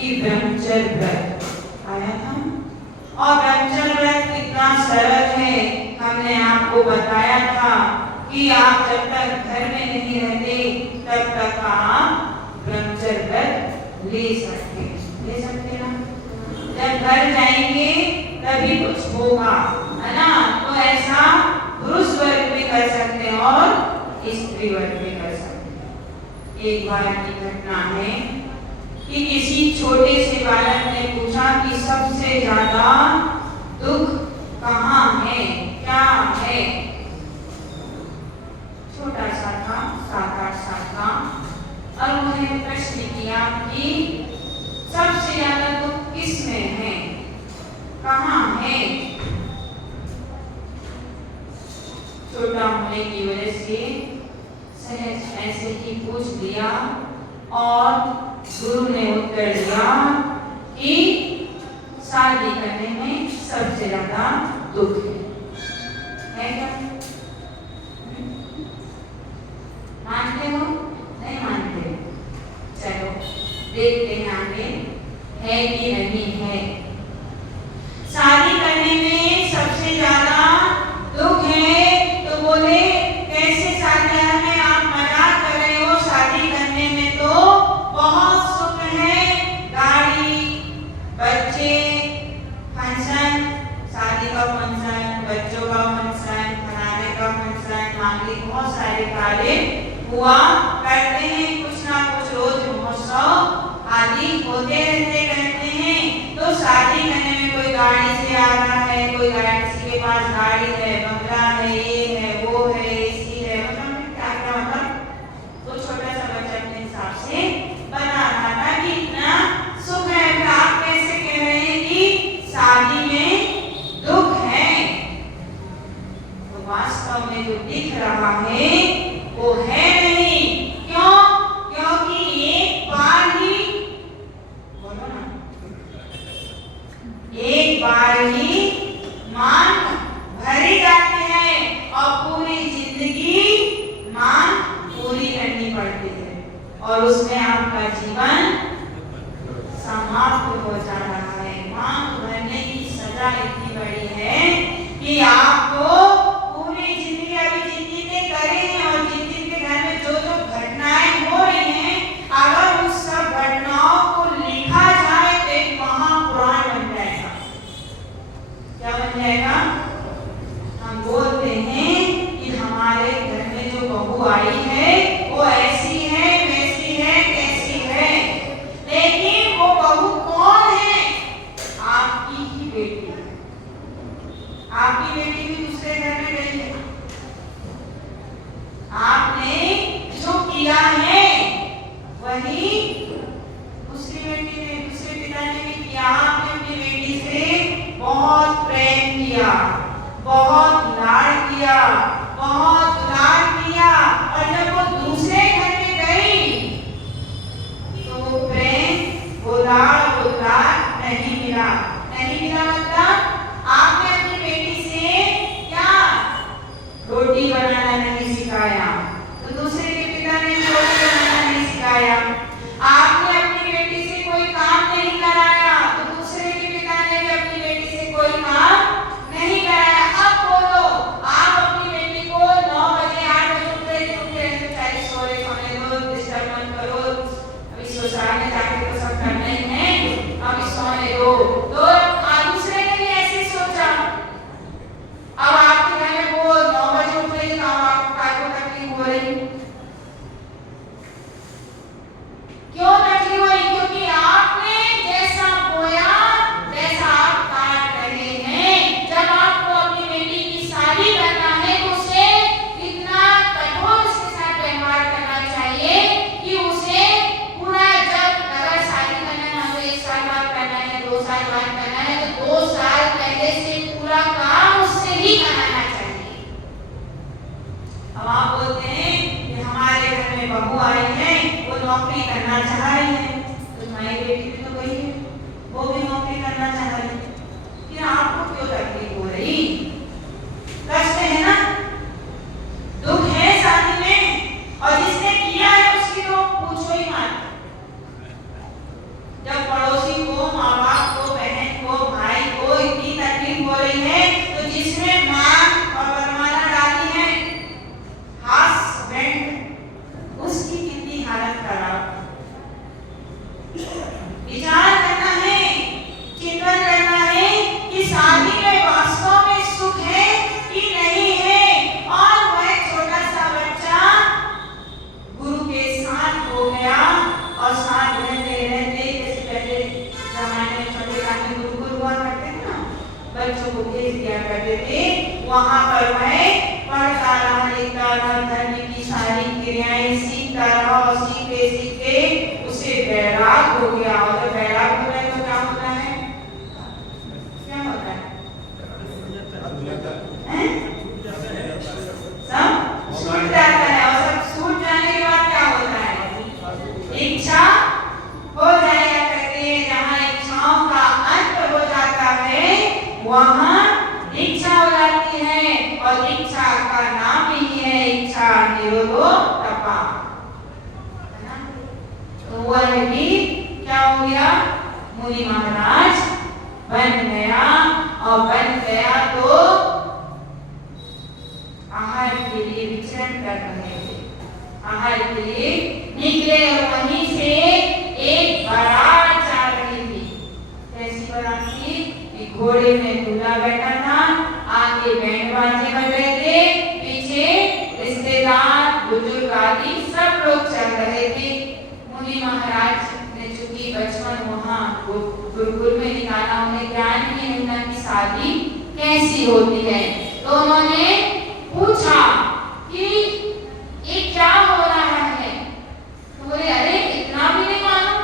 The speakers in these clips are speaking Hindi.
कि ब्रह्मचर्य व्रत आया था। और ब्रह्मचर्य व्रत कितना सरल है, हमने आपको बताया था कि आप जब तक घर में नहीं रहते तब तक आप ब्रह्मचर्य व्रत ले सकते ना। जब घर जाएंगे तभी कुछ होगा, है ना। तो ऐसा पुरुष वर्ग में कर सकते हैं और स्त्री वर्ग में कर सकते हैं। एक बार की घटना है कि किसी छोटे से बालक ने पूछा कि सबसे ज्यादा दुख कहाँ है, क्या है। छोटा सा था, 7-8 साल का, और उन्होंने प्रश्न किया कि सबसे ज्यादा दुख किस में है, कहाँ है। छोटा होने की वजह से सहज ऐसे ही पूछ लिया और गुरु ने उत्तर दिया कि शादी करने में सबसे ज्यादा दुख है क्या? मानते हो? नहीं मानते? चलो देखते हैं आगे है कि नहीं है। शादी करने में सबसे ज्यादा दुख है तो बोले कैसे शादी में आप मजाक कर रहे हो, शादी करने में तो बहुत सुख है, गाड़ी, बच्चे, फंक्शन, शादी का फंक्शन, बच्चों का फंक्शन, खाने का फंक्शन, मांगलिक बहुत सारे कार्य हुआ करते हैं, कुछ ना कुछ रोज महोत्सव आदि होते रहते हैं। तो शादी करने में कोई गाड़ी से आ रहा है, कोई किसी के पास गाड़ी है, बंगला है, ये है, वो है, एसी है, मतलब क्या क्या, मतलब तो छोटा सा बच्चा अपने हिसाब से बना रहा था कि इतना सुख है। फिर आप कैसे कह रहे हैं कि शादी में दुख है? तो वास्तव में जो दिख रहा है वो है नहीं। क्यों? क्योंकि एक बार ही, बोलो ना, एक बार ही मांग भरी जाती है और पूरी जिंदगी मांग पूरी करनी पड़ती है और उसमें आपका जीवन समाप्त हो जा रहा है। मांग भरने की सजा इतनी बड़ी है कि आपको पूरी जिंदगी अभी जितने करे हैं और जितने घर में जो जो घटनाएं हो रही हैं, अगर उस सब घटनाओं को लिखा जाए तो एक महापुराण बन जाएगा। क्या बन जाएगा? हम बोलते हैं कि हमारे घर में जो बहू आई है वो ऐसी है, वैसी है, कैसी है, लेकिन वो बहू कौन है? आपकी ही बेटी। आपकी बेटी भी दूसरे घर में गई है। आपने जो किया है वही दूसरी बेटी ने, दूसरे पिता ने भी किया। आपने अपनी बेटी से बहुत प्रेम किया, बहुत लाड़ किया, बहुत दुलार किया, और जब वो दूसरे घर में गई तो वो प्रेम, वो लाड़, वो दुलार नहीं मिला। नहीं मिला मतलब आपने अपनी बेटी से क्या रोटी बनाना नहीं सिखाया, तो दूसरे के पिता ने भी रोटी बनाना नहीं सिखाया। आपने अपनी बेटी से कोई काम नहीं कराया, तो दूसरे के पिता ने भी अपनी बेटी से कोई काम नहीं कराया। अब बोलो, आप अपनी बेटी को 9 बजे 8 बजे उठ रहे तो चाहिए सोने दो, डिस्टर्ब मत करो, अभी सोसाइटी में जाके तो सब करना ही है, अभी सोने दो। तो विचार करना है, चिंतन करना है कि शादी में वास्तव में सुख है कि नहीं है। और वह छोटा सा बच्चा गुरु के साथ हो गया और साथ रहते रहते, जैसे पहले जमाने में छोटे काटे गुरुकुल हुआ करते थे ना, बच्चों को भेज दिया करते थे, वहां पर वह पढ़ता रहा, लिखता रहा, धर्म की सारी क्रियाएं सीखता रहा और सीखते सीखते उसे वैराग हो गया। और जब वैराग हो गया तो क्या होता है? क्या होता है? सब छूट जाता है। और सब छूट जाने के बाद क्या होता है? इच्छा हो जाएगा करते हैं। जहाँ इच्छाओं का अंत हो जाता है वहाँ इच्छा हो जाती है, और इच्छा का नाम ही है इच्छा निरोधो तपा। तो वह भी क्या हो गया? मुनि महाराज बन गया। और बन गया तो आहार के लिए विचरण कर रहे थे, आहार के लिए निकले और वहीं से एक बारात जा रही थी। कैसी बारात थी? कि घोड़े में दूल्हा बैठा था, आगे बैंड बाजे बज रहे थे, पीछे रिश्तेदार बुजुर्ग आदि सब लोग चल रहे थे। मुनि महाराज ने चूंकि बचपन वहाँ गुरुकुल में निकाला, उन्हें ज्ञान ही नहीं था कि शादी कैसी होती है। तो उन्होंने पूछा कि ये क्या हो रहा है? तो बोले अरे इतना भी नहीं मालूम।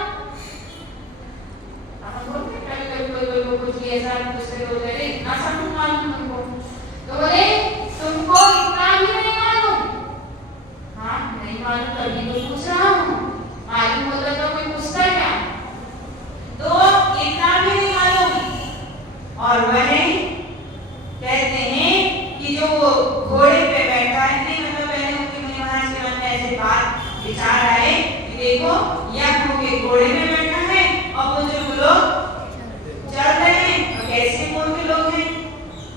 कभी कुछ ऐसा दूसरे लोग अरे इतना सब मालूम तुमको? तो बोले तुमको इतना भी नहीं मालूम? हाँ नहीं मालूम, तभी तो पूछ रहा हूँ। मालूम होता तो कोई पूछता क्या? तो इतना भी नहीं मालूम। और वह कहते हैं कि जो घोड़े पे बैठा है, नहीं मतलब पहले उनके मुनि महाराज के मन में ऐसे बात विचार आए कि देखो यज्ञ के घोड़े में बैठा है और बुजुर्ग लोग चल रहे हैं, और कैसे मूर्ख लोग हैं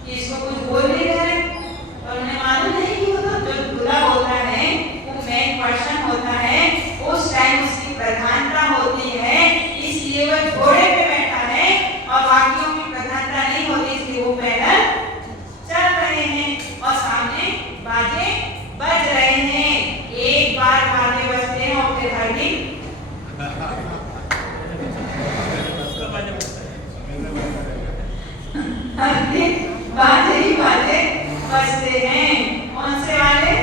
कि इसको कुछ बोल नहीं रहे। और उन्हें मालूम नहीं कि वो तो जो दूल्हा होता है वो मेन पर्सन होता है, उस टाइम उसकी प्रधानता होती है, इसलिए वह घोड़े पे बैठा है और बाकियों की प्रधानता नहीं होती, इसलिए वो पैदल चल रहे हैं और सामने बाजे बज रहे हैं। एक बार बाजे बजते हैं और फिर हर दिन बाजे ही बाजे बजते हैं। कौन से वाले?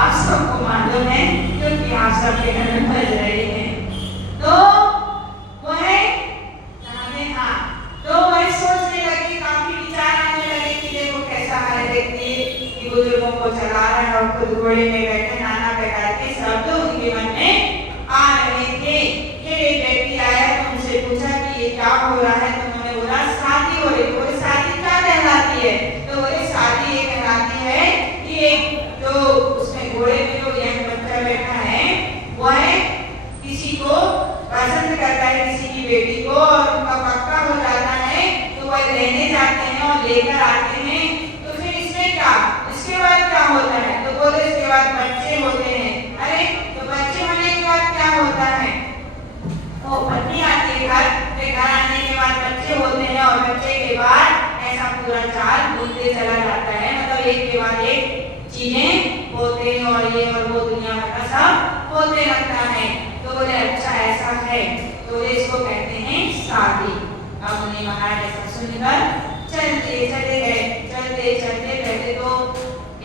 आप सबको मालूम है क्योंकि आप सबके घर में बज रहे हैं। तो वह तो वह सोचने लगे, काफी विचार आने लगे कि देखो कैसा है व्यक्ति कि बुजुर्गों को चला रहा है और खुद घोड़े में बैठे, नाना प्रकार के शब्द उनके मन में आ रहे थे। फिर एक व्यक्ति आया तो उनसे पूछा कि ये क्या हो रहा है? तो उन्होंने बोला शादी हो रही। बोले शादी क्या कहलाती है? तो बोले शादी ये कहलाती है कि एक जो उसमें घोड़े में जो यंग बच्चा बैठा है वह किसी को पसंद करता है, किसी की बेटी को, और उनका पक्का हो जाता है तो वह लेने जाते हैं और लेकर आते हैं। तो फिर इसमें क्या, इसके बाद क्या होता है? तो बोले इसके बाद बच्चे होते हैं। अरे तो बच्चे होने के बाद क्या होता है? तो पत्नी आती है घर, फिर घर आने के बाद बच्चे होते हैं और बच्चे के बाद ऐसा पूरा चाल घूमते चला जाता है। मतलब एक के बाद एक चीजें होते हैं और ये और वो दुनिया भर का सब होते रहता है। तो बोले अच्छा ऐसा है, तो इसको कहते हैं शादी। अब मुनि महाराज ऐसा सुनकर चलते चले गए। चलते चलते पहले तो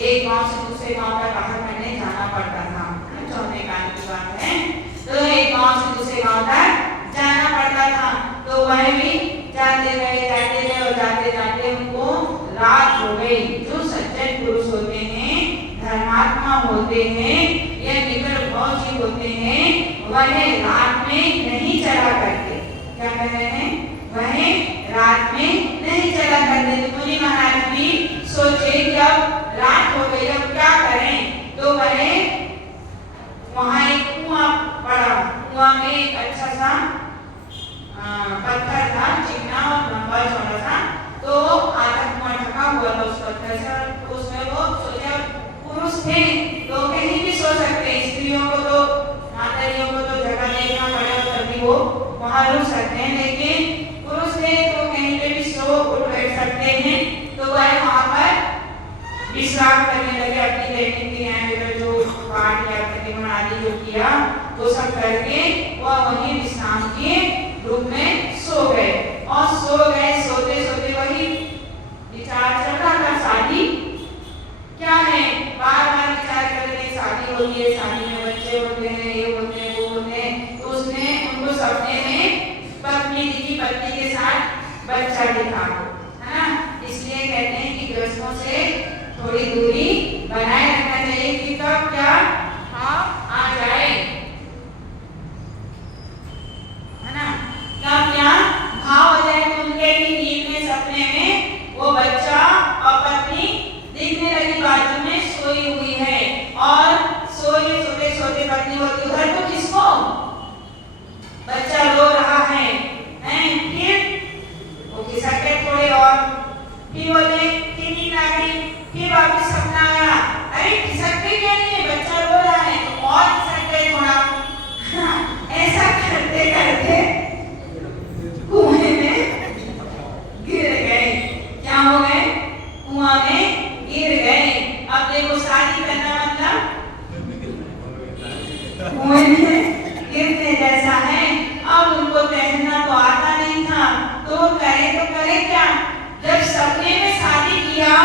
एक गांव से दूसरे गांव तक आहार करने जाना पड़ता था, चौथे काल की बात है। तो एक गांव से दूसरे गांव तक जाना पड़ता था। तो वह भी जाते गए और जाते जाते उनको रात हो गई। जो सज्जन पुरुष होते हैं, धर्मात्मा होते हैं या निकट भौजी होते हैं, वह रात में नहीं चला करते। क्या कह रहे हैं? वह रात में नहीं चला करते। मुनि महाराज भी सोचे कि अब रात हो गई, अब क्या करें? तो वह वहाँ एक कुआं पड़ा, कुआं में एक अच्छा सा पत्थर था, चिकना और लंबा चौड़ा सा। तो आधा कुआं ढका हुआ था उस पत्थर से। उसमें वो सोचा पुरुष थे तो कहीं भी सो सकते, स्त्रियों को तो मातारियों को तो जगह देखना पड़ेगा तभी वो वहां रुक सकते हैं, लेकिन पुरुष थे तो कहीं पे भी सो उठ बैठ सकते हैं। तो वह वहां पर विश्राम करने लगे, अपनी दैनिक क्रियाएं जो पाठ या प्रतिक्रमण आदि जो किया वो सब करके वह वहीं विश्राम के रूप में सो गए। और सो गए, सोते सोते वही विचार चल रहा था, शादी क्या है, बार बार विचार कर रहे, शादी होती है, शादी में बच्चे होते हैं, ये होते हैं, वो होते हैं। तो उसने उनको सपने में पत्नी दिखी, पत्नी के साथ बच्चा दिखा, है ना। इसलिए कहते हैं कि गृहस्थों से थोड़ी दूरी बनाए रखना चाहिए कि कब क्या आ जाए, है ना, कब क्या भाव हो जाए। तो उनके भी नींद में सपने में वो बच्चा और पत्नी दिखने लगी, बाजू में सोई हुई है। और सोए सोते सोते पत्नी बोलती उधर तो किसको, बच्चा रो रहा है, हैं। फिर वो खिसके थोड़े और, फिर बोले कि नींद आ गई, फिर वापस सपना आया, अरे खिसकते क्या नहीं है, बच्चा रो रहा है, तो और खिसक गए थोड़ा। ऐसा करते करते कुएं में गिर गए। क्या हो गए, कुआं में गिर गए। अब देखो शादी करना मतलब कुएं में गिरने जैसा है। अब उनको तैरना तो आता नहीं था, तो करे क्या, जब सपने में शादी किया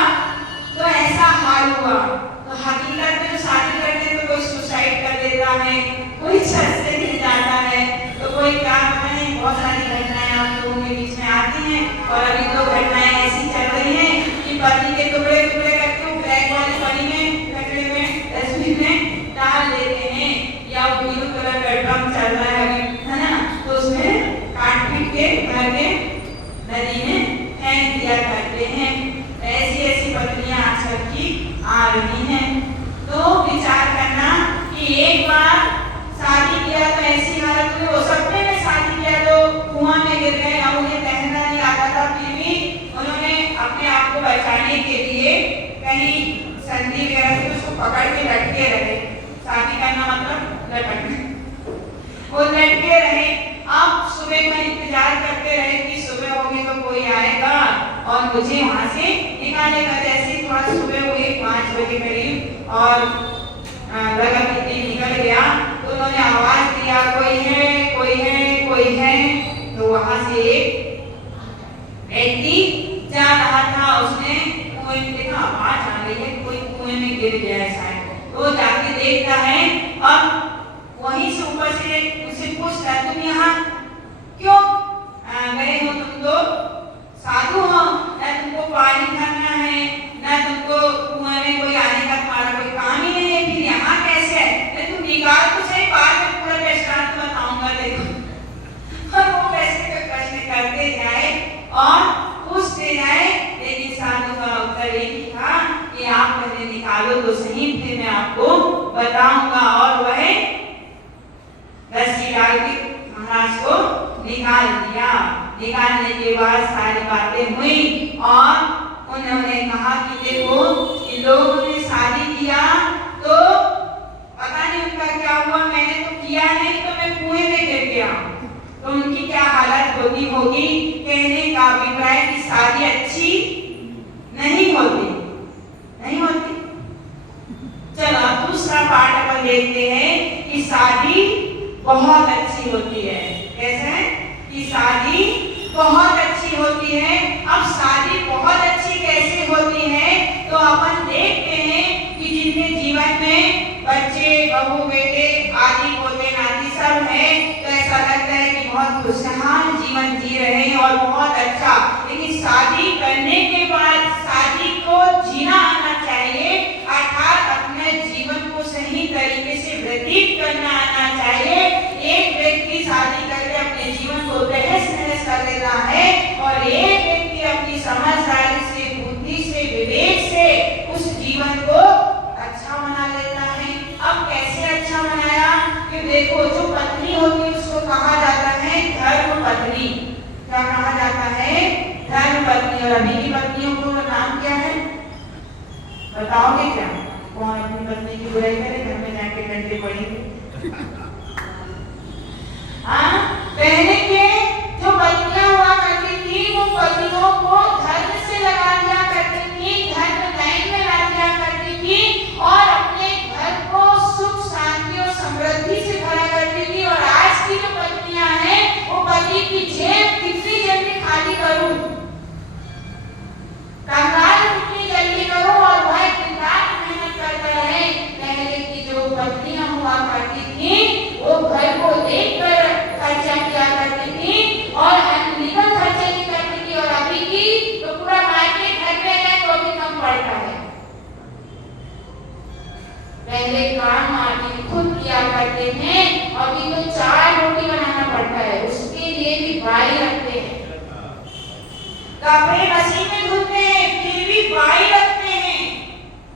तो ऐसा हाल हुआ। तो हकीकत में शादी करते तो कोई सुसाइड कर देता है, कोई छत से गिर जाता है, तो कोई क्या नहीं, बहुत सारी घटनाएं आप लोगों के बीच में आती हैं। और अभी तो घटनाएं ऐसी चल रही हैं कि पति के टुकड़े टुकड़े करके वो ब्लैक वाली पनी में कचरे में डस्टबिन में डाल देते हैं, या ब्लू कलर का ड्रम चल रहा है अभी, है ना, तो उसमें काट पीट के भर के नदी में फेंक दिया करते हैं। ऐसी ऐसी पत्नियां आजकल की आ रही हैं। तो विचार करना कि एक बार शादी किया तो ऐसी हालत हुई, वो सपने में शादी किया तो कुआं में गिर गए। अब उन्हें तैरना नहीं आता था, फिर भी उन्होंने अपने आप को बचाने के लिए कहीं संधि वगैरह से उसको पकड़ के लटके रहे। शादी करना मतलब लटकना, वो लटके रहे। अब सुबह का इंतजार करते रहे कि सुबह होगी तो कोई आएगा और मुझे वहां से निकालेगा। जैसे थोड़ा सुबह हुई 5 बजे करीब और लगा कि दिन निकल गया, तो उन्होंने आवाज दिया, कोई है, कोई है, कोई है। तो वहां से एक व्यक्ति जा रहा था, उसने कुएं में देखा आवाज आ रही है, कोई कुएं में गिर गया है शायद। तो जाके देखता है, अब वहीं से ऊपर से उसे पूछता है, तुम यहाँ क्यों गए हो, तुम तो साधु हो, ना तुमको पानी भरना है, ना तुमको कुएं में कोई आने का तुम्हारा कोई काम ही नहीं है, फिर यहाँ कैसे है, तुम निकाल तो सही, बाद में पूरा दृष्टांत बताऊंगा देखो। और वो वैसे का प्रश्न करते जाए और पूछते जाए, लेकिन साधु का उत्तर यही था कि आप पहले निकालो तो सही, फिर मैं आपको बताऊंगा। और वह रस्सी डाल के महाराज को निकाल दिया। निकालने के बाद सारी बातें हुई और उन्होंने कहा कि देखो इन लोगों ने शादी किया तो पता नहीं उनका क्या हुआ, मैंने तो किया नहीं, तो मैं कुएं में गिर गया, तो उनकी क्या हालत होती होगी। कहने का अभिप्राय कि शादी अच्छी नहीं होती, नहीं होती। चलो दूसरा पाठ अपन देखते हैं कि शादी बहुत अच्छी होती है। कैसे कि शादी बहुत अच्छी होती है। अब शादी बहुत अच्छी कैसे होती है, तो अपन देखते हैं कि जिनके जीवन में बच्चे, बहू, बेटे आदि पोते नाती सब है, तो ऐसा लगता है कि बहुत खुशहाल जीवन जी रहे हैं और बहुत अच्छा। लेकिन शादी करने के बाद शादी को जीना आना चाहिए, अर्थात अपने जीवन को सही तरीके से व्यतीत करना आना चाहिए। एक व्यक्ति शादी करके अपने जीवन को तहस नहस कर लेता है और एक व्यक्ति अपनी समझदारी से, बुद्धि से, विवेक से उस जीवन को अच्छा बना लेता है। अब कैसे अच्छा बनाया कि देखो जो पत्नी होती है उसको कहा जाता है धर्म पत्नी। क्या कहा जाता है? धर्म पत्नी। और अभी की पत्नियों को नाम क्या है बताओगे क्या? कौन अपनी पत्नी की बुराई करे? घर में जाके डंडे पड़ेंगे। पहले के किया करते हैं, अभी तो 4 रोटी बनाना पड़ता है, उसके लिए भी बाई रखते हैं। कपड़े मशीन में धुलते हैं, फिर भी बाई रखते हैं।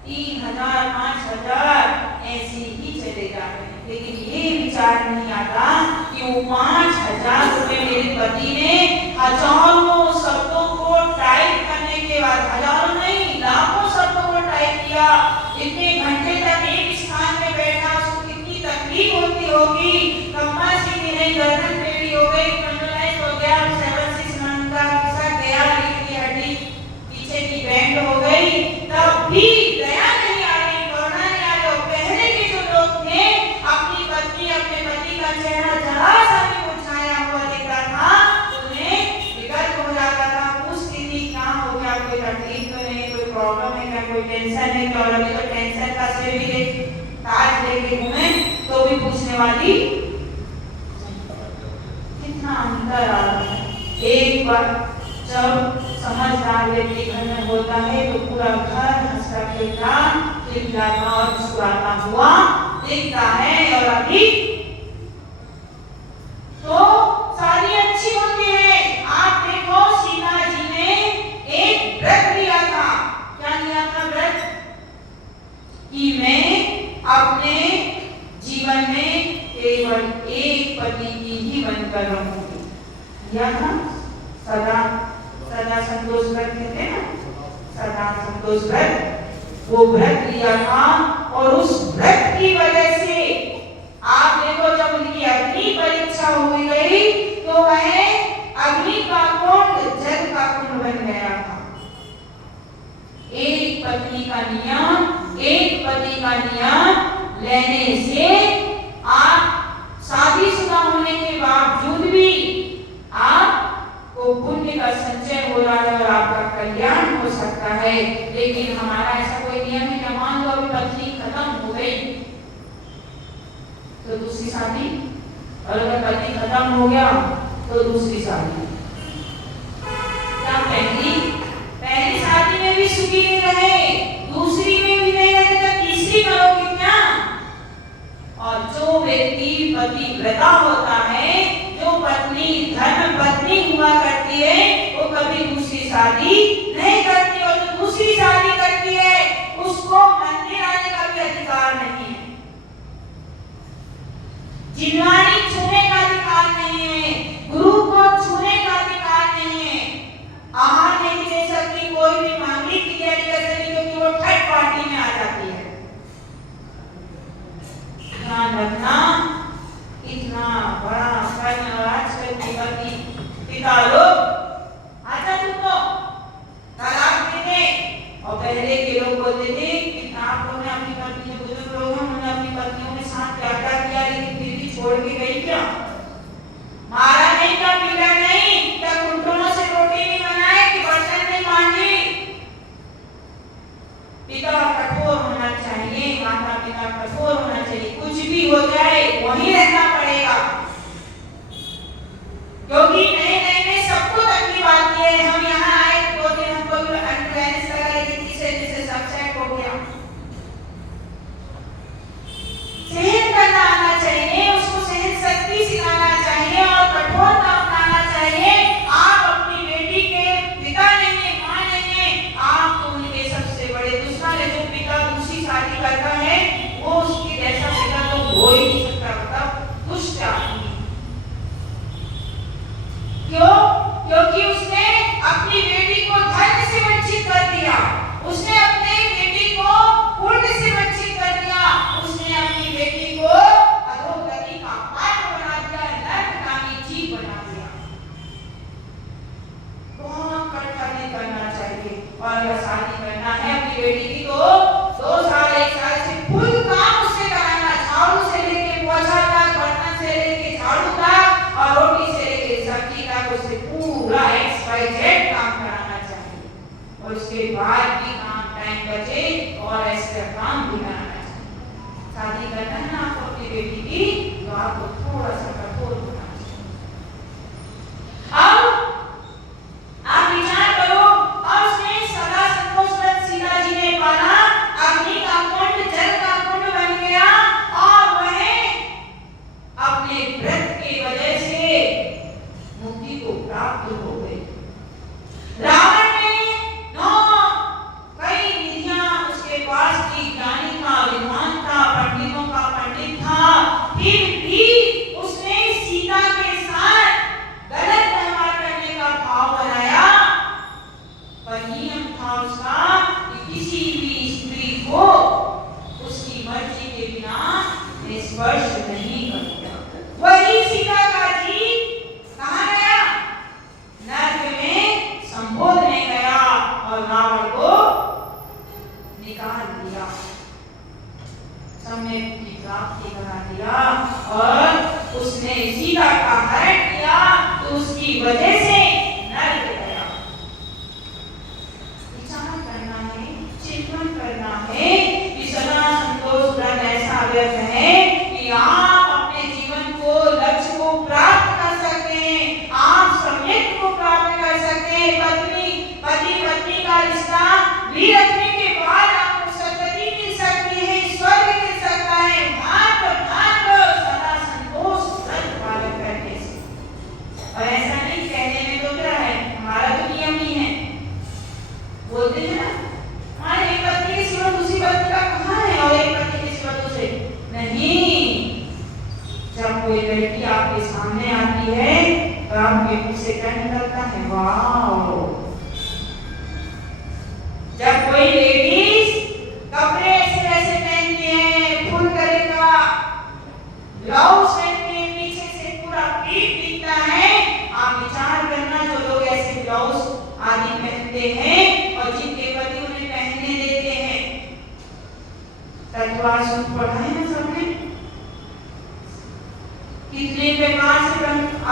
3000 5000 ऐसे ही चले जाते हैं, लेकिन ये विचार नहीं आता कि वो 5000 रुपए मेरे पति ने हजारों शब्दों को टाइप करने के बाद, हजारों नहीं लाखों शब्दों को टाइप किया, इतने घंटे तक एक स्थान में बैठा, उसको कितनी तकलीफ होती होगी, कमर सीधी नहीं, गर्दन टेढ़ी हो गई, कंडोलाइज हो गया, 7-6 मंथ का खिसक गया, रीढ़ की हड्डी पीछे की बेंड हो गई, तब भी दया नहीं आ रही, करुणा नहीं आ रही। पहले के जो लोग थे, अपनी पत्नी अपने पति का चेहरा जरा सा भी मुरझाया हुआ दिखता था, उन्हें विकल्प हो जाता था, पूछती थी क्या हो गया, कोई तकलीफ तो नहीं, कोई प्रॉब्लम है क्या, कोई टेंशन है क्या, और अभी तो टेंशन का सिर भी ले ताज लेके घूमे तो भी पूछने वाली। कितना अंतर आ रहा है। एक बार जब समझदार व्यक्ति घर में होता है तो पूरा घर हंसता खेलता खिलखिलाता और मुस्कुराता हुआ दिखता है, और अभी तो सारी अच्छी होती है। आप देखो सीता जी ने एक व्रत लिया था, क्या लिया था व्रत, कि मैं अपने जीवन में केवल एक पति की ही बनकर रहूंगी। या था सदा संतोष व्रत कहते हैं ना, सदा संतोष व्रत, वो व्रत लिया था, और उस व्रत की वजह से आप देखो जब उनकी अग्नि परीक्षा हुई गई तो वह अग्नि का कुंड जल का कुंड बन गया था। एक पत्नी का नियम, एक पति का नियम लेने से आप शादीशुदा होने के बावजूद भी आपको पुण्य का संचय हो रहा है और आपका कल्याण हो सकता है। लेकिन हमारा ऐसा कोई नियम है कि मान लो अभी पत्नी खत्म हो गई तो दूसरी शादी, और अगर पति खत्म हो गया तो दूसरी शादी। क्या पहली शादी में भी सुखी नहीं रहे, दूसरी में भी नहीं रहे, तो तीसरी करोगे क्या? और जो व्यक्ति पतिव्रता होता है, जो पत्नी धर्म पत्नी हुआ करती है, वो कभी दूसरी शादी नहीं करती, और जो दूसरी शादी करती है उसको मंदिर आने का भी अधिकार नहीं है, जिनवानी छूने का अधिकार नहीं है, गुरु को छूने का अधिकार नहीं है, आहार नहीं ले सकती, कोई भी मांगलिक क्रिया नहीं कर सकती, क्योंकि वो थर्ड पार्टी में आ जाती है। ध्यान रखना, इतना बड़ा फल और आजकल के पति पिता लोग आजा तुमको तलाक दे दे, और पहले के लोग बोलते थे कि आप लोगों ने अपनी पत्नी, बुजुर्ग लोग हैं, उन्होंने अपनी पत्नियों के साथ क्या क्या किया, लेकिन फिर भी छोड़ के गई क्या, मारा नहीं, क्या पीटा नहीं, क्या घुटनों से रोटी नहीं बनाए, कि बर्तन नहीं मांजी। पिता कठोर होना चाहिए, माता पिता कठोर होना चाहिए, कुछ भी हो जाए वहीं रहना पड़ेगा, क्योंकि नए में सबको तकलीफ आती है। हम यहाँ आए 2 दिन हमको अनप्लेनेस लगा, लेकिन जिसे सब सेट हो गया। सहन करना आना चाहिए, उसको सहन शक्ति सिखाना चाहिए और कठोरता अपनाना चाहिए। आप अपनी बेटी के पिता नहीं है, मां नहीं है, आप तो उनके सबसे बड़े दुश्मन है। जो पिता दूसरी शादी करता है वो उसके जैसा पिता तो हो ही नहीं सकता, मतलब दुष्ट आदमी। क्यों? क्योंकि उसने अपनी बेटी को धन से वंचित कर दिया, उसने अपने बेटी को पुण्य से वंचित कर दिया, उसने अपनी बेटी को अधोगति का पात्र बना दिया, नरकगामी जीव बना दिया। बहुत कठोर करना चाहिए, और अगर शादी करना है अपनी बेटी की तो 2 साल 1 साल से फुल काम उससे कराना, झाड़ू से लेके पोछा तक, बर्तन से लेके झाड़ू तक, और रोटी से लेके सब्जी तक, उससे पूरा आपके मुंह से क्या निकलता है? वाओ। जब कोई लेडीज कपड़े ऐसे ऐसे पहनती है, फुल गले का ब्लाउज पहनती है, पीछे से पूरा पीठ दिखता है, आप विचार करना जो लोग ऐसे ब्लाउज आदि पहनते हैं और जिनके पति उन्हें पहनने देते हैं, तत्वार सूत्र पढ़ा है ना सबने? कितने प्रकार से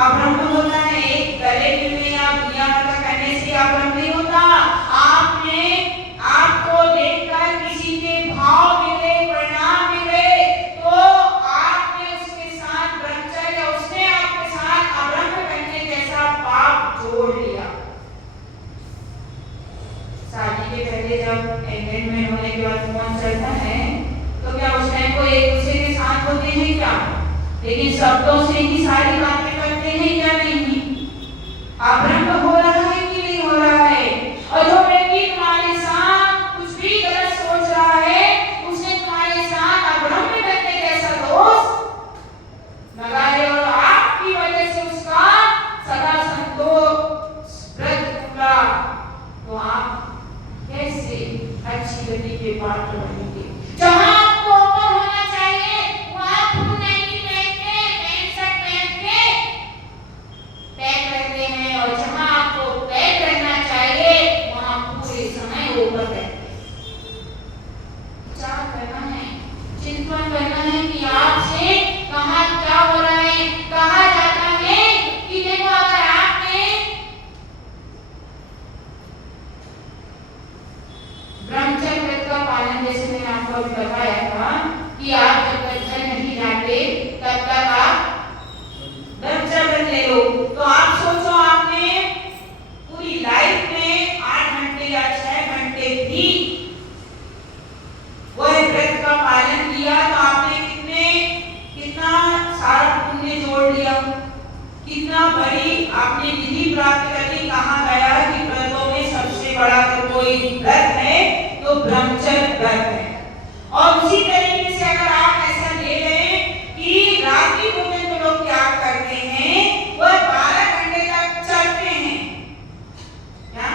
आभरण होता है? एक गले में या दुनिया का कहने से आभरण नहीं होता। आपको देखकर किसी के भाव मिले, परिणाम मिले, तो आपने उसके साथ ब्रह्मचर्य या उसने आपके साथ आभरण पहनने जैसा पाप जोड़ लिया। शादी के पहले जब एंगेजमेंट होने के बाद फोन चलता है तो क्या उस टाइम को एक दूसरे के साथ होते हैं क्या? लेकिन शब्दों से ही सारी बातें करते हैं क्या? नहीं। आभरण तो हो रहा है कि नहीं हो रहा है? और जो व्यक्ति तुम्हारे साथ कुछ भी गलत सोच रहा है, उसने तुम्हारे साथ आभरण में बैठने जैसा दोष लगाए और आपकी वजह से उसका सदा संतोष व्रत टूटा, तो आप कैसे अच्छी गति के पात्र बनेंगे? जहां आपको ऊपर होना चाहिए वहां फुल नहीं पहनते, पैंट शर्ट पहन के पैक रहते हैं, और जहां आपको पैक रहना चाहिए वहां पूरे समय ऊपर रहते हैं। विचार करना है, चिंतन करना है कि आपसे कहां क्या हो रहा है। कहा जाता है कि देखो, अगर आपने ब्रह्मचर्य व्रत का पालन, जैसे मैंने आपको बताया था कि आप जब तक घर नहीं जाते तब तक आप ब्रह्मचर्य व्रत ले लो, तो आप सोचो आपने पूरी लाइफ में 8 घंटे या 6 घंटे भी वह व्रत का पालन किया, तो आपने कितना सारा पुण्य जोड़ लिया, कितना बड़ी आपने विधि प्राप्त कर ली। कहा गया कि व्रतों में सबसे बड़ा अगर कोई व्रत है तो ब्रह्मचर्य व्रत है। और उसी तरीके से अगर आप ऐसा ले लें कि रात्रि भोजन तो लोग क्या करते हैं, वह 12 घंटे तक चलते हैं, क्या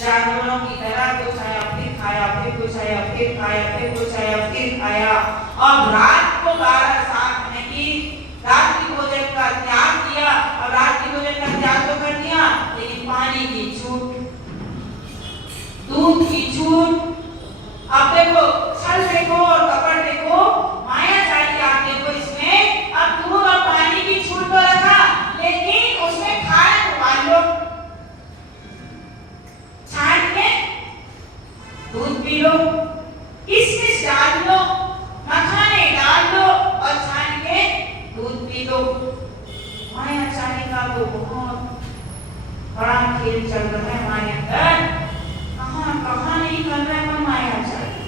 जानवरों की तरह कुछ आया फिर खाया, फिर कुछ आया फिर खाया, फिर कुछ आया फिर खाया, और रात को 12-7 घंटे रात्रि भोजन का त्याग किया। और रात्रि भोजन का त्याग तो कर दिया, लेकिन पानी की छूट, दूध की छूट। अब देखो, छल देखो और कपट देखो, मायाजाली आप देखो, इसमें अब दूध और पानी की छूट तो रखा, लेकिन उसमें खाया तो मान लो, छान के दूध पी लो, किशमिश डाल लो, मखाने डाल लो और छान के दूध पी लो। मायाजाली का तो बहुत बड़ा खेल चल रहा है हमारे अंदर। कहाँ नहीं कर रहा है मायाजाली,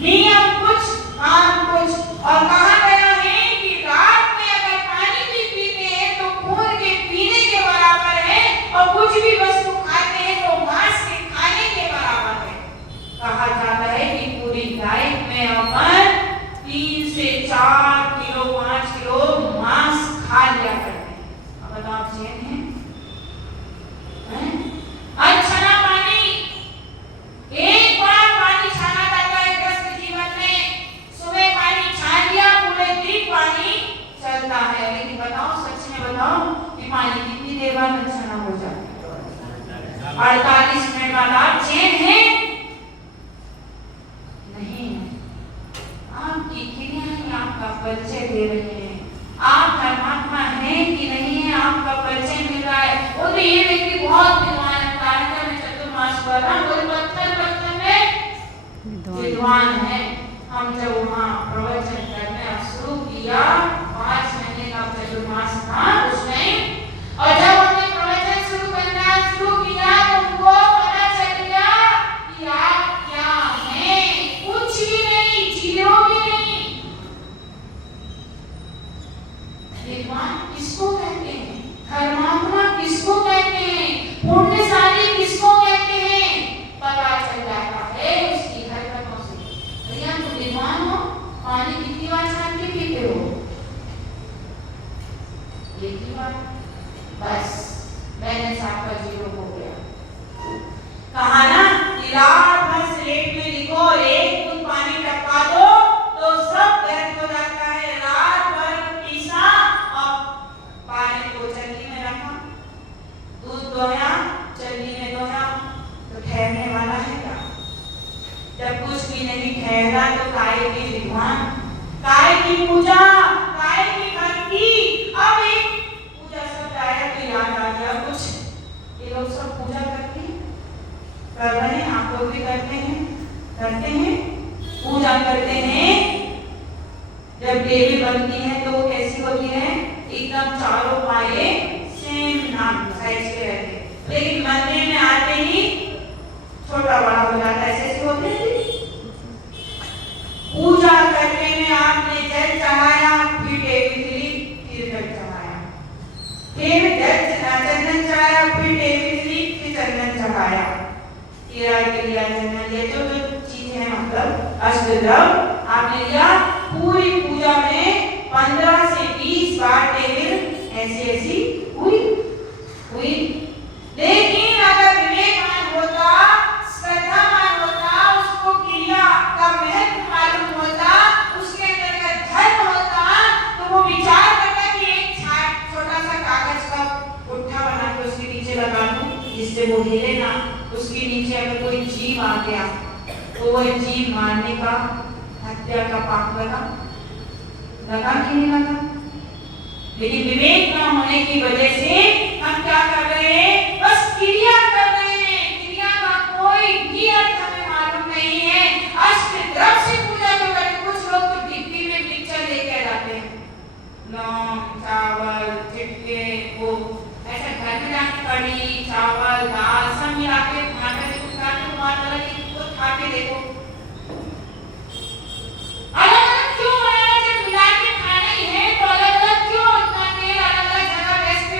नियम कुछ काम कुछ। और कहा गया है कि रात में अगर पानी भी पीते हैं तो खून के पीने के बराबर है, और कुछ भी वस्तु खाते हैं तो मांस के खाने के बराबर है। कहा जाता है कि पूरी लाइफ में अपन 3 से 4 किलो 5 किलो मांस खा लिया करते हैं। अब बताओ आप चैन है? अच्छा ना, पानी एक बार पानी छाना जाता है ग्रस्त जीवन में, सुबह पानी छान लिया, पूरे दिन पानी चलता है, लेकिन बताओ सच में बताओ कि पानी कितनी देर बाद छाना हो जाता है? 48 मिनट बाद आप चैन है? नहीं। आप की क्रिया आपका परिचय दे रहे हैं, आप धर्मात्मा हैं कि नहीं है आपका परिचय मिल रहा है। वो तो ये व्यक्ति बहुत विद्वान है, चतुर्मास वाला, पत्थर में विद्वान है। हम जब वहाँ प्रवचन करना शुरू किया, 5 महीने का चतुर्मास था उस टाइम, और जब हमने प्रवचन शुरू किया तो उनको पता चल गया कि आप क्या हैं, कुछ भी नहीं, जीरो भी नहीं। विद्वान किसको कहते हैं? धर्मात्मा किसको कहते हैं? पुण्यशाली किसको कहते हैं? पता चल जाता है उसकी हरकतों से। भैया तुम विद्वान हो, पानी कितनी बार छान के पीते हो? एक ही बार। ठहरा तो काय की विद्वान, काय की पूजा, काय की भक्ति। अब एक पूजा शब्द आया तो याद आ गया कुछ, ये लोग सब पूजा करते हैं, कर रहे हैं, आप लोग भी करते हैं पूजा करते हैं। जब देवी बनती है तो वो कैसी होती है, एकदम चारों पाए सेम नाम साइज के रहते हैं, लेकिन मंदिर में आते ही छोटा बड़ा हो जाता है, ऐसे होते हैं। पूजा करने में आपने जल चढ़ाया, फिर टेबल ली, फिर जल चढ़ाया, फिर चंदन चढ़ाया, फिर टेबल ली, फिर चंदन चढ़ाया, कीड़ा के लिया चंदन, ये जो चीज है मतलब अष्टद्रव्य आपने लिया। पूरी पूजा में 15 से 20 बार टेबल ऐसी हुई। लेकिन अगर विवेकवान होता, श्रद्धावान होता, उसको क्रिया का महत्व मालूम होता, उसके अंदर का धर्म होता, तो वो विचार करता कि एक छोटा सा कागज का पुट्ठा बना के उसके नीचे लगा दूं, जिससे वो हिले ना। उसके नीचे अगर कोई जीव आ गया तो वह जीव मारने का, हत्या का पाप लगा कि नहीं लगा? लेकिन विवेक न होने की वजह से हम क्या कर रहे हैं, बस क्रिया कर रहे हैं, क्रिया का कोई भी अर्थ हमें मालूम नहीं है। अष्टद्रव्य से पूजा तो करते, कुछ लोग तो डिब्बी में पिक्चर लेके जाते हैं, लौंग, चावल, चिटके, वो ऐसा घर में जाके कड़ी, चावल, दाल सब मिला के खा के देखो, खा के देखो अलग-अलग क्यों बनाना, जब मिला के खाना ही है तो अलग-अलग क्यों इतना तेल अलग-अलग जगह वेस्ट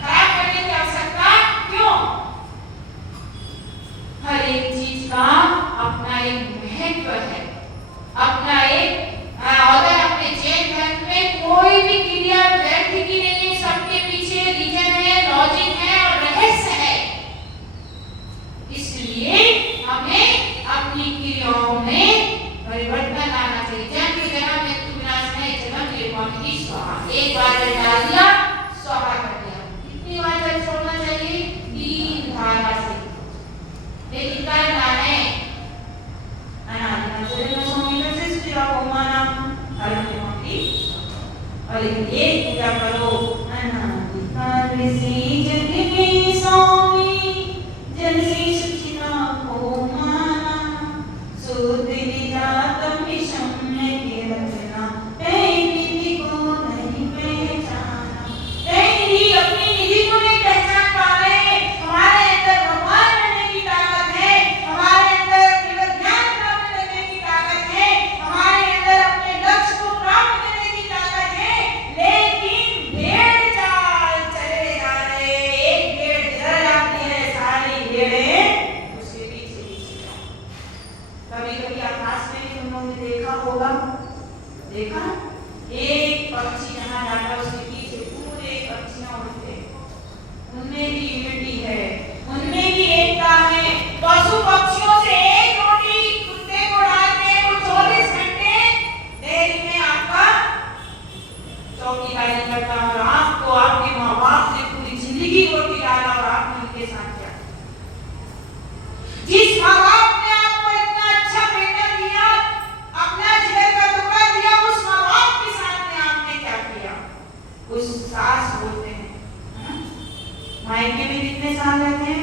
खराब करने की आवश्यकता क्यों? हर एक चीज का अपना एक महत्व है, अपना एक अगर अपने जैन धर्म में कोई भी क्रिया व्यर्थ की नहीं है, सबके पीछे रीजन है, लॉजिक है और रहस्य है। इसलिए हमें अपनी क्रियाओं में परिवर्तन लाना चाहिए। जन्म की जगह मृत्यु विनाश है, जन्म निर्वाण की स्वाहा, एक बार जल डाल दिया, स्वाहा कर दिया। कितनी बार जल छोड़ना चाहिए? 3 धारा से, लेकिन करना है और ये पूजा करो देखा, एक पक्षी जहाँ जाता है उसके पीछे पूरे पक्षियां उड़ते हैं, उनमें भी यूनिटी है, उनमें भी एकता है। पशु पक्षियों से एक रोटी कुत्ते को डालते हैं, वो 24 घंटे डेयरी में आपका चौकीदारी करता है, और आपको आपके माँ बाप ने पूरी जिंदगी रोटी डाला और आपने उनके साथ क्या? जिस माँ बाप ने आपको इतना अच्छा बेटा दिया, अपना जिगर का टुकड़ा दिया, उस माँ बाप के साथ में आपने क्या किया? उस सास बोलते हैं, मायके में कितने साल रहते हैं?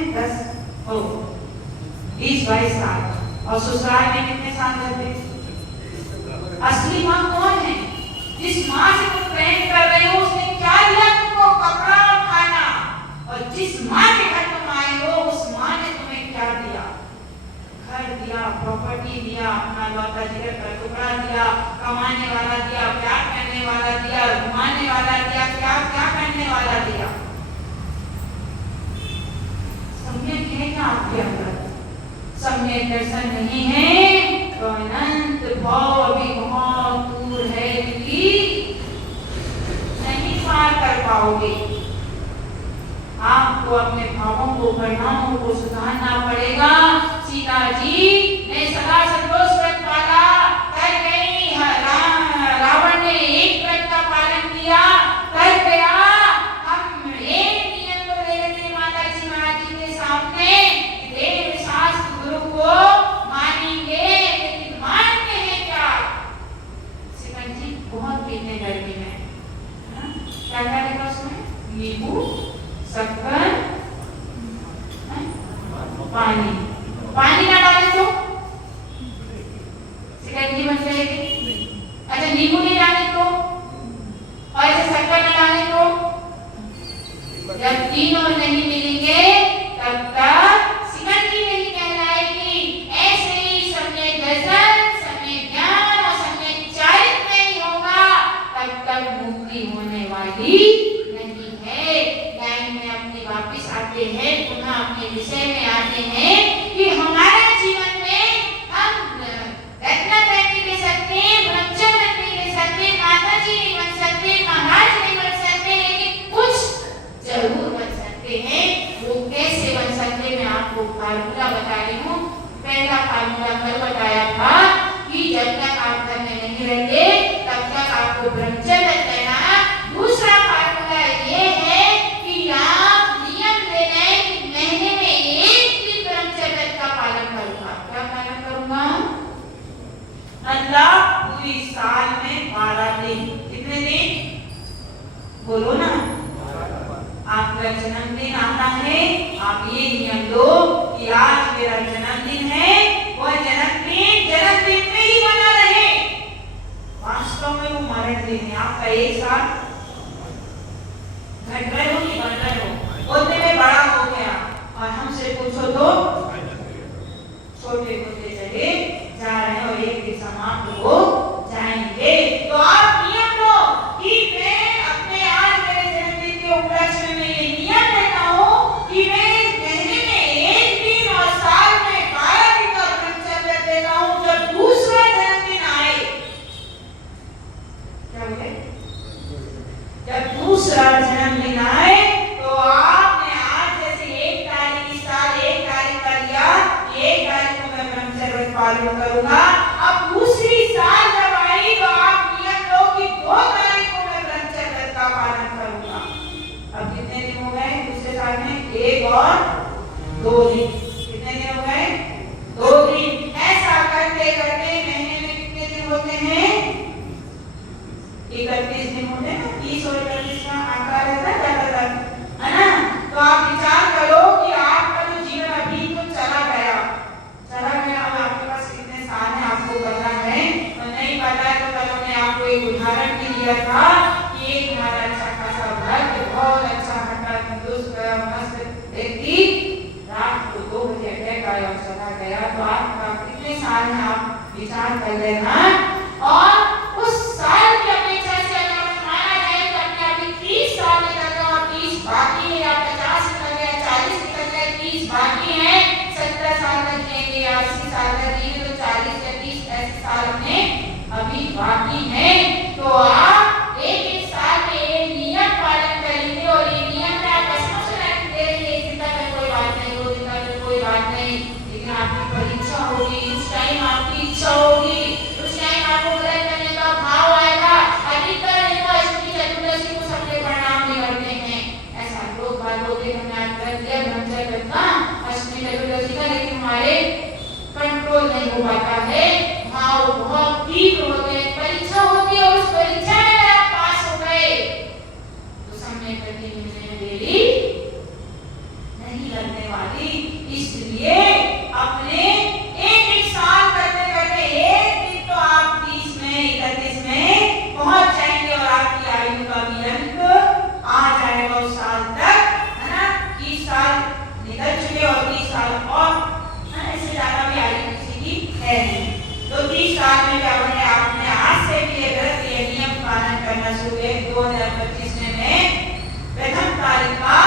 20-22 साल, और ससुराल में कितने साल रहते हैं? असली माँ कौन है? जिस माँ से तुम प्रेम कर रहे हो उसने क्या दिया तुमको? कपड़ा और खाना। और जिस माँ के घर तुम आए हो उस माँ ने तुम्हें क्या दिया? घर दिया, प्रॉपर्टी दिया, अपना लौता जिगर का टुकड़ा दिया, कमाने वाला दिया, प्यार करने वाला दिया, घुमाने वाला दिया, क्या क्या करने वाला दिया। सम्यक है क्या आपके अंदर? सम्यक दर्शन नहीं है तो अनंत भाव अभी बहुत दूर है, क्योंकि नहीं पार कर पाओगे। आपको अपने भावों को, परिणामों को सुधारना पड़ेगा। सीता जी ने सदा संतोष व्रत पाला, कर गई, रावण ने एक व्रत का पालन किया, कर गया। हम एक नियम तो ले लेते माता जी महाराज जी के सामने, देव शास्त्र गुरु को मान नींबू, शक्कर, पानी। पानी ना डाले तो शिकंजी बन जाएगी। अच्छा नींबू नहीं डाले तो और ऐसे शक्कर न डाले तो जब तीनों नहीं मिलेंगे तब तक शिकंजी नहीं कहलाएगी। ऐसे ही समय दर्शन, समय ज्ञान और समय चारित्र नहीं होगा तब तक मुक्ति होने वाली नहीं है। लाइन में अपनी वापिस आते हैं, पुनः अपने विषय में आते हैं कि हमारे जीवन में हम रत्न नहीं ले सकते, ब्रह्मचर्य नहीं ले सकते, माता जी नहीं बन सकते, महाराज नहीं बन सकते, लेकिन कुछ जरूर बन सकते हैं। वो कैसे बन सकते मैं आपको फार्मूला बता रही हूँ। पहला फार्मूला कल बताया था कि जब तक आप घर में नहीं रहते तब तक आपको ब्रह्मचर्य रहना। दूसरा फार्मूला ये है कि आप नियम ले लें कि महीने में एक दिन ब्रह्मचर्य का पालन करूंगा। क्या पालन करूंगा? मतलब पूरी साल में 12 दिन। कितने दिन बोलो ना? आपका जन्मदिन आता है, आप ये नियम लो कि आज मेरा जन्मदिन है, वह जन्मदिन में ही बना रहे। वास्तव में वो मरण दिन है आपका। एक साल घट रहे हो कि बढ़ रहे हो, उतने में बड़ा हो गया। और हमसे पूछो तो छोटे होते चले जा रहे हैं और एक दिन समाप्त हो जाएंगे। तो आप नियम लो कि मैं अपने आज मेरे जन्मदिन के उपलक्ष्य में ये नियम लेता हूँ कि मैं महीने में एक दिन और साल में 12 दिन का ब्रह्मचर्य देता हूँ। जब दूसरा जन्मदिन आए, क्या बोले? जब दूसरा जन्मदिन आए तो आपने आज जैसे 1 तारीख इस साल 1 तारीख का लिया, 1 तारीख को मैं ब्रह्मचर्य पालन करूंगा। अब दूसरी साल जब आई तो आप नियम लो कि 2 तारीख को मैं ब्रह्मचर्य का पालन करूंगा। अब कितने दिन हो गए दूसरे साल में? 1 और 2 दिन। कितने दिन हो गए? 2 दिन। ऐसा करते करते महीने में कितने दिन होते हैं? 31 दिन होते हैं। 30 और 31 का आंकड़ा रहता है ज्यादातर, है ना? तो आप विचार करो कि आपका जो जीवन अभी तो चला गया। अब आपके पास कितने साल हैं आपको पता है? और नहीं पता है तो कल हमने आपको एक उदाहरण भी दिया था कि एक हमारा अच्छा खासा भक्त, बहुत अच्छा हटा तंदुरुस्त मस्त व्यक्ति रात को 2 बजे अटैक आया और चला गया। तो आपका कितने साल हैं आप विचार कर लेना। और उस साल की अपेक्षा से अगर माना जाए तो अपने अभी 30 साल निकल गए और 30 बाकी है, या 50 निकल गए, 40 निकल गए, 30 बाकी है, 70 साल तक जिएंगे, 80 साल तक जिएंगे, तो 40 या 30 ऐसे साल अपने अभी बाकी है। तो आप एक साल में एक नियम पालन करेंगे और ये नियम में आप कसम से रहेंगे। एक दिन तक कोई बात नहीं, 2 दिन तक कोई बात नहीं, लेकिन आपकी परीक्षा होगी, उस टाइम आपकी इच्छा होगी, उस टाइम आपको व्रत करने का भाव आएगा। अधिकतर अष्टमी चतुर्दशी को सबके प्रणाम भी करते हैं। ऐसा लोग बात बोलते हमने आज कर दिया ब्रह्मचर्य का अष्टमी चतुर्दशी का, लेकिन हमारे कंट्रोल नहीं हो पाता है। भाव बहुत तीव्र होते हैं। परीक्षा होती है और उस परीक्षा में अगर आप पास हो गए तो समय प्रति मिलने में देरी नहीं लगने वाली। इसलिए अपने एक साल करते करते एक दिन तो आप 30 में 31 में पहुंच जाएंगे और आपकी आयु का भी अंत आ जाएगा उस साल तक, है ना? 30 साल निकल चुके और 30 साल और ऐसे ज्यादा भी आयु किसी की है नहीं। तो 30 साल में क्या बने? आपने आज से भी ये नियम पालन करना शुरू किया। 2025 में प्रथम तारीख का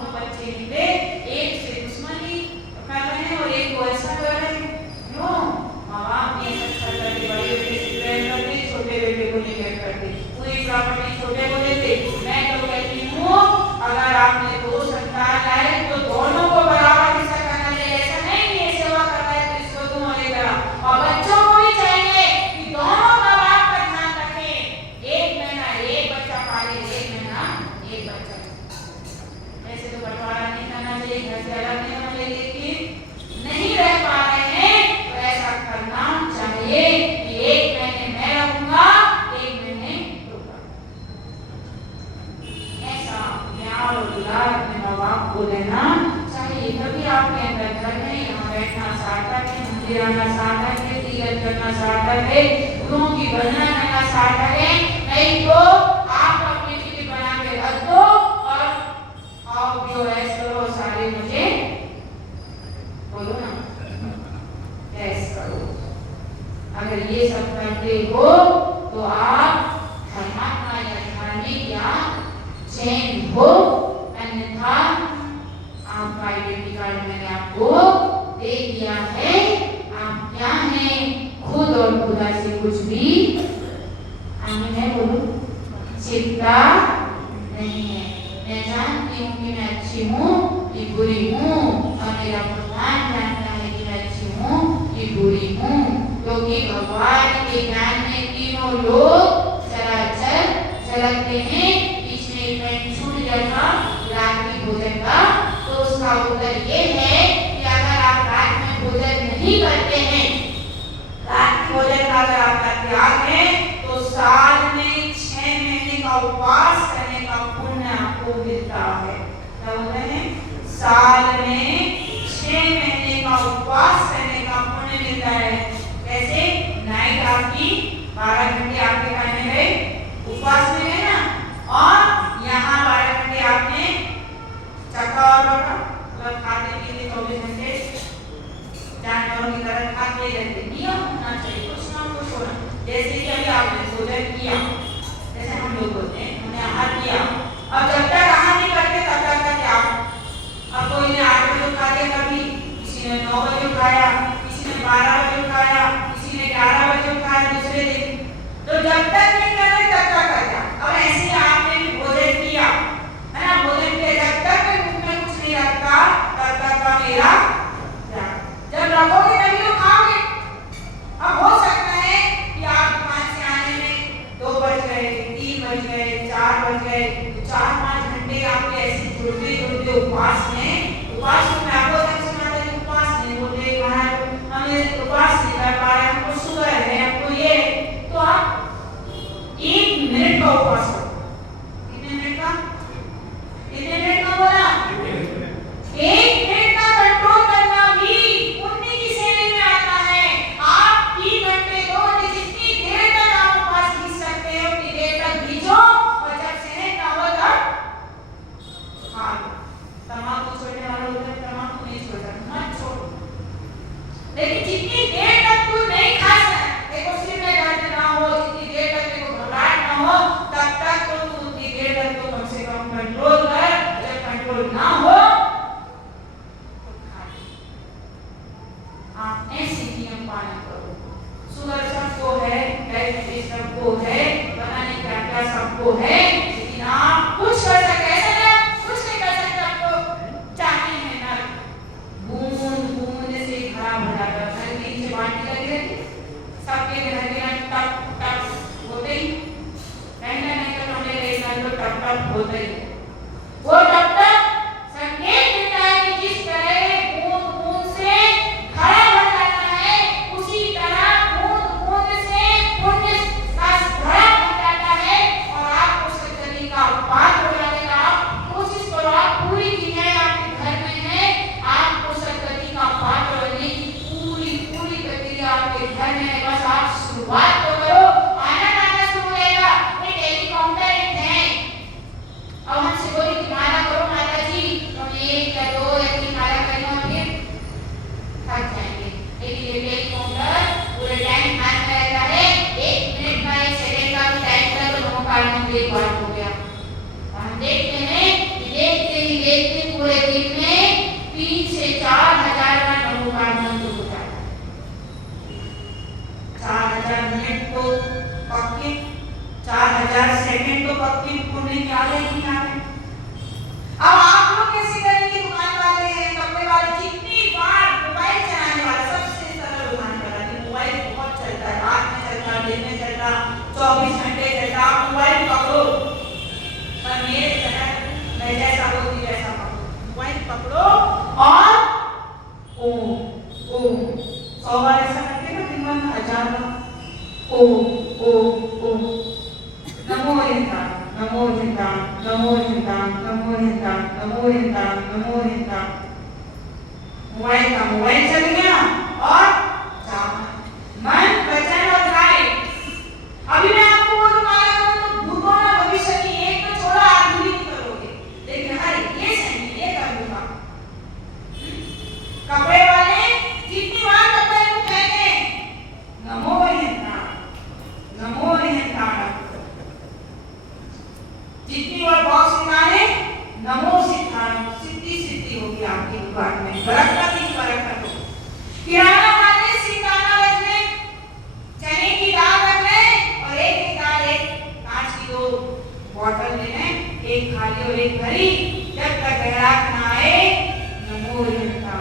दोनों बच्चे निकले, एक से दुश्मनी कर रहे हैं और एक को ऐसा कर रहे हैं। क्यों? माँ बाप ये सब करते, बड़े बेटे से प्रेम करते, छोटे बेटे को निगलेक्ट करते, पूरी प्रॉपर्टी छोटे को देते। मैं तो कहती हूँ अगर आपने 2 संतान लाए तो दोनों को बराबर हिस्सा करना चाहिए। ऐसा नहीं कि ये सेवा कर रहा है तो इसको तुम और ये करा। और बच्चों को भी चाहिए कि दोनों माँ बाप का ध्यान रखें। 1 महीना 1 बच्चा पाले, 1 महीना 1 बच्चा। ऐसे तो बंटवारा नहीं करना चाहिए, घर से अलग नहीं होना चाहिए। लेकिन नहीं रह पा रहे हैं तो ऐसा करना चाहिए कि 1 महीने मैं रहूंगा, 1 महीने दूंगा। ऐसा प्यार और दुलार अपने माँ बाप को देना चाहिए। तभी आपके अंदर घर में यहाँ बैठना सार्थक है, मंदिर आना सार्थक है, तीर्थ करना सार्थक है, गुरुओं की वंदना करना सार्थक है। नहीं तो आप अपनी टिकट बना के रख दो और आओ जो ऐस करो सारे मुझे बोलो ना ऐस करो। अगर ये सब करते हो तो आप धर्मात्मा या धार्मिक या जैन हो, अन्यथा आपका आइडेंटिटी कार्ड मैंने आपको दे दिया है। आप क्या हैं? खुद और खुदा से कुछ भी आगे मैं बोलूं चिंता नहीं है। मैं जानती हूँ कि मैं अच्छी हूँ कि बुरी हूँ, और मेरा भगवान जानता है कि मैं अच्छी हूँ कि बुरी हूँ, क्योंकि भगवान के ज्ञान में तीनों लोग चराचर झलकते हैं। बीच में एक छूट जाएगा रात में भोजन का, तो उसका उत्तर ये है कि अगर आप रात में भोजन नहीं करते हैं, रात के भोजन का अगर आपका त्याग है, तो साल में 6 महीने का उपवास करने का पुण्य आपको मिलता है। क्या बोल रहे हैं? साल में 6 महीने का उपवास करने का पुण्य मिलता है। कैसे? नाइट आपकी 12 घंटे आपके खाने में उपवास में है ना, और यहाँ 12 घंटे आपने चक्का और रोटा मतलब खाते पीते 24 घंटे जानवरों की तरह खाते रहते। नियम होना चाहिए, कुछ ना कुछ होना। जैसे कि अभी आपने भोजन किया, जैसे हम लोग बोलते हैं हमने आहार किया, अब जब तक आहार नहीं करते तब तक का त्याग। अब कोई ने 8 बजे खा लिया, कभी किसी ने 9 बजे खाया, किसी ने 12 बजे खाया, किसी ने 11 बजे खाया दूसरे दिन। तो जब तक नहीं कर रहे तब तक का त्याग। अब ऐसे ही आपने भी भोजन किया है ना, भोजन किया जब तक मुंह में कुछ नहीं रखता तब तक का मेरा त्याग। जब रखोगे तभी तो खाओगे। अब हो सकता है कि आप दुकान से आने में 2 बज गए, 3 बज गए, 4 बज गए, 4-5 घंटे आपके ऐसे जुड़ते उपवास में आपको सुनाते हैं उपवास नहीं बोलते, हमें उपवास नहीं कर पा रहे, हमको शुगर है, हमको ये, तो आप 1 मिनट का उपवास करो। कितने मिनट का बोला? 1 मिनट का कंट्रोल करना भी पुण्य की श्रेणी में आता है। आप 3 घंटे 2 घंटे जितनी देर तक आप उपवास खींच सकते हो उतनी देर तक खींचो, और जब सहन ना हो तब खा लो। तम्बाकू छोड़ने वाला होता है, तम्बाकू नहीं छोड़ता, मत छोड़ो। लेकिन जितनी देर तक तू नहीं खा सकता, देखो सिर में दर्द ना हो, जितनी देर तक देखो घबराहट ना हो, तब तक तो तू उतनी देर तक तो कम से कम कंट्रोल कर। जब कंट्रोल ना हो तो खा ले। आप ऐसे नियम पालन करो। शुगर सबको है, डायबिटीज सबको है, पता नहीं क्या क्या सबको है, लेकिन आप कुछ कर सकते हैं। कुछ नहीं कर सकते। आपको चाहते हैं ना बूंद बूंद से खराब हो जाता है, नीचे सेकंड तो पक्की पुणे क्या लेगी यहाँ पे। अब आप लोग कैसे करेंगे? दुकान वाले हैं, कपड़े वाले, कितनी बार मोबाइल चलाने वाला सबसे सरल उदाहरण करा कि मोबाइल बहुत चलता है, रात में चलता है, दिन में चलता, 24 घंटे चलता। आप मोबाइल पकड़ो, पर मेरे तरह मैं जैसा बोलती वैसा पकड़ो। मोबाइल पकड़ो और ओम ओम 100 बार ऐसा करके ना दिन में 1000 बार ओम ओम ओम नमो यंता नमो यंता नमो यंता नमो यंता नमो यंता नमो यंता। मोबाइल का मोबाइल चल गया और मन वचन और काया। अभी मैं आपको बोलूं माया करो तो भूतो ना भविष्य की एक तो छोड़ा आधुनिक करोगे, लेकिन अरे ये सही ये कर दूंगा। कपड़े वाले कितनी बार कपड़े को कहते हैं नमो यंता नमो यंता, जितनी बार बॉक्स निकाले नमो सिद्धांत, सिद्धि सिद्धि होगी आपकी दुकान में, बरकत ही बरकत हो। किराना वाले सिंगाना रख ले, चने की दाल रख ले और एक दाल एक कांच की 2 बोतल ले लें, एक खाली और एक भरी। जब तक ग्राहक ना आए नमो यंता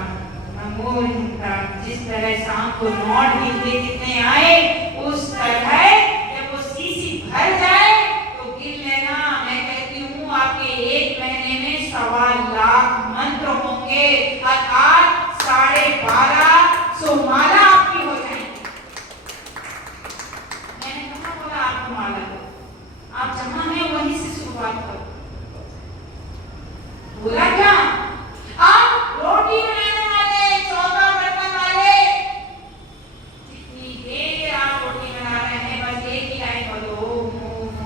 नमो यंता। जिस तरह शाम को नोट गिनते कितने आए उस तरह जब वो सीसी भर जाए तो गिन लेना। मैं कहती हूँ आपके 1 महीने में 1.25 लाख मंत्र होंगे, अर्थात 1250 माला आपकी हो जाएगी। मैंने कहा बोला आपको माला दो, आप जहां हैं वहीं से शुरुआत करो। बोला क्या? आप रोटी बनाने वाले, चौका बर्तन वाले, जितनी देर आप रोटी बना रहे हैं बस एक ही लाइन बोलो ओम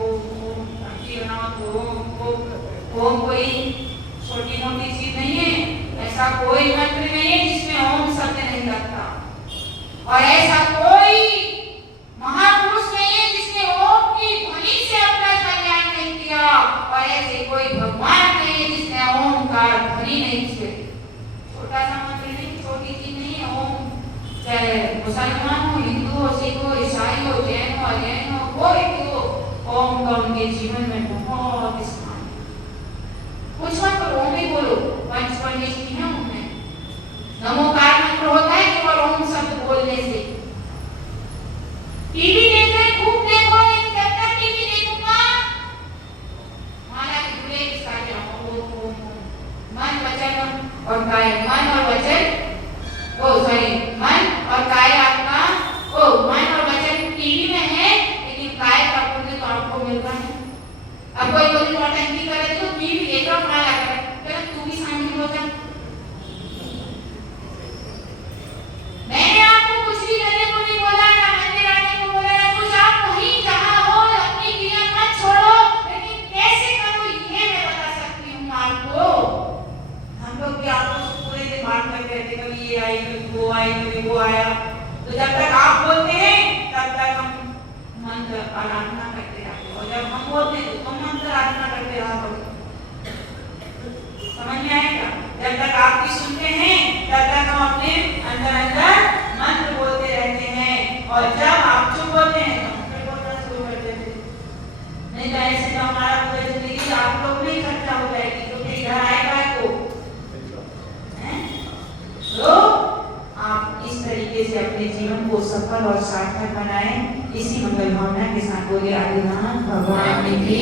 ओम ओम। सब्जी बनाओ तो ओम कोई छोटी मोटी चीज नहीं है, ऐसा कोई मंत्र नहीं है जिसमें ओम शब्द नहीं लगता, और ऐसा कोई महापुरुष नहीं है जिसने ओम की ध्वनि से अपना कल्याण नहीं किया, और ऐसे कोई भगवान नहीं है जिसने ओम का ध्वनि नहीं किया। छोटा सा मंत्र नहीं, छोटी चीज नहीं है ओम। चाहे मुसलमान हो, हिंदू हो, सिख हो, ईसाई हो, जैन हो, अजैन हो, कोई भी हो, ओम का उनके जीवन में बहुत स्थान है। कुछ मत ओम ही बोलो, पंचपरमेश्वरी है उनमें। नमोकार मंत्र होता है केवल ओम शब्द बोलने से। टीवी देख रहे खूब देखो, लेकिन जब तक टीवी देखूंगा माला की पूरे सारे ओम मन वचन और काया, मन और वचन मन और काया आपका मन और वचन टीवी में है, लेकिन काया का पुण्य तो आपको मिल रहा है। अब कोई बोले नौटंकी करे तो टीवी देख रहा माला करे, तो तू भी शामिल हो जा। मैंने आपको कुछ भी करने को नहीं बोला, ना मंदिर आने को बोला, ना कुछ। आप वहीं जहां हो अपनी क्रिया मत छोड़ो, लेकिन कैसे करो ये मैं बता सकती हूँ आपको। हम लोग भी आपको पूरे दिन बात करते रहते, कभी ये आई कभी वो आई कभी वो आया, तो जब तक आप बोलते हैं तब तक हम मंत्र आराधना करते रहते, और जब हम बोलते हैं तो मंत्र आराधना करते रहा करो। समझ में आएगा? जब तक आप भी सुनते हैं तब तक हम अपने अंदर अंदर मंत्र बोलते रहते हैं, और जब आप चुप होते हैं तो हम फिर बोलना शुरू कर देते हैं। नहीं तो ऐसे तो हमारा पूरी जिंदगी आप लोग में खर्चा हो जाएगी, तो फिर घर आएगा को। तो आप इस तरीके से अपने जीवन को सफल और सार्थक बनाएं। इसी मंगल भावना के साथ बोले आदिनाथ भगवान की